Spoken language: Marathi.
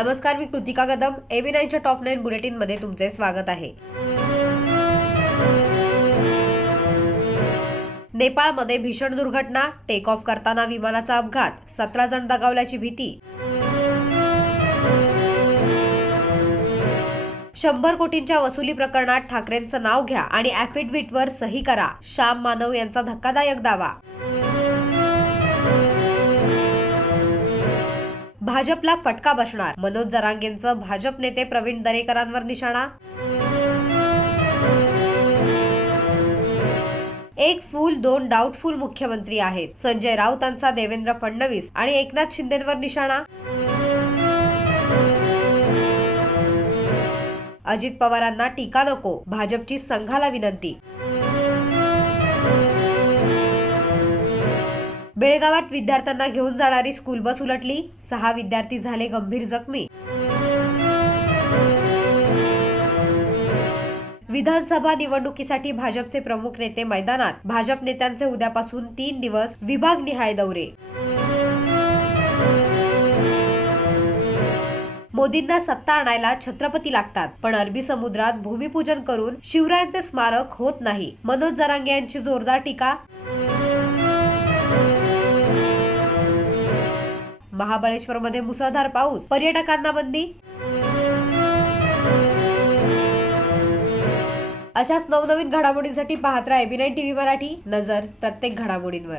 नमस्कार मी कृतिका कदम. एबी नाईनच्या टॉप नाईन बुलेटिनमध्ये तुमचे स्वागत आहे. नेपाळमध्ये भीषण दुर्घटना टेक ऑफ करताना विमानाचा अपघात सतरा जण दगावल्याची भीती. शंभर कोटींच्या वसुली प्रकरणात ठाकरेंचं नाव घ्या आणि ऍफिडविटवर सही करा श्याम मानव यांचा धक्कादायक दावा. भाजपला फटका बसणार. मनोज जरांगेंचं भाजप नेते प्रवीण दरेकरांवर निशाणा. एक फूल दोन डाऊटफुल मुख्यमंत्री आहेत. संजय राऊतांचा देवेंद्र फडणवीस आणि एकनाथ शिंदेवर निशाणा. अजित पवारांना टीका नको भाजपची संघाला विनंती. बेळगावात विद्यार्थ्यांना घेऊन जाणारी स्कूल बस उलटली. सहा विद्यार्थी झाले गंभीर जखमी. विधानसभा निवडणुकीसाठी भाजपचे प्रमुख नेते मैदानात. भाजप नेत्यांचे उद्यापासून तीन दिवस विभागनिहाय दौरे. मोदींना सत्ता आणायला छत्रपती लागतात पण अरबी समुद्रात भूमिपूजन करून शिवरायांचे स्मारक होत नाही. मनोज जरांगे यांची जोरदार टीका महाबळेश्वरमध्ये मुसळधार पाऊस पर्यटकांना बंदी. अशाच नवनवीन घडामोडींसाठी पाहत राहा एबी नाईन टीव्ही मराठी. नजर प्रत्येक घडामोडींवर.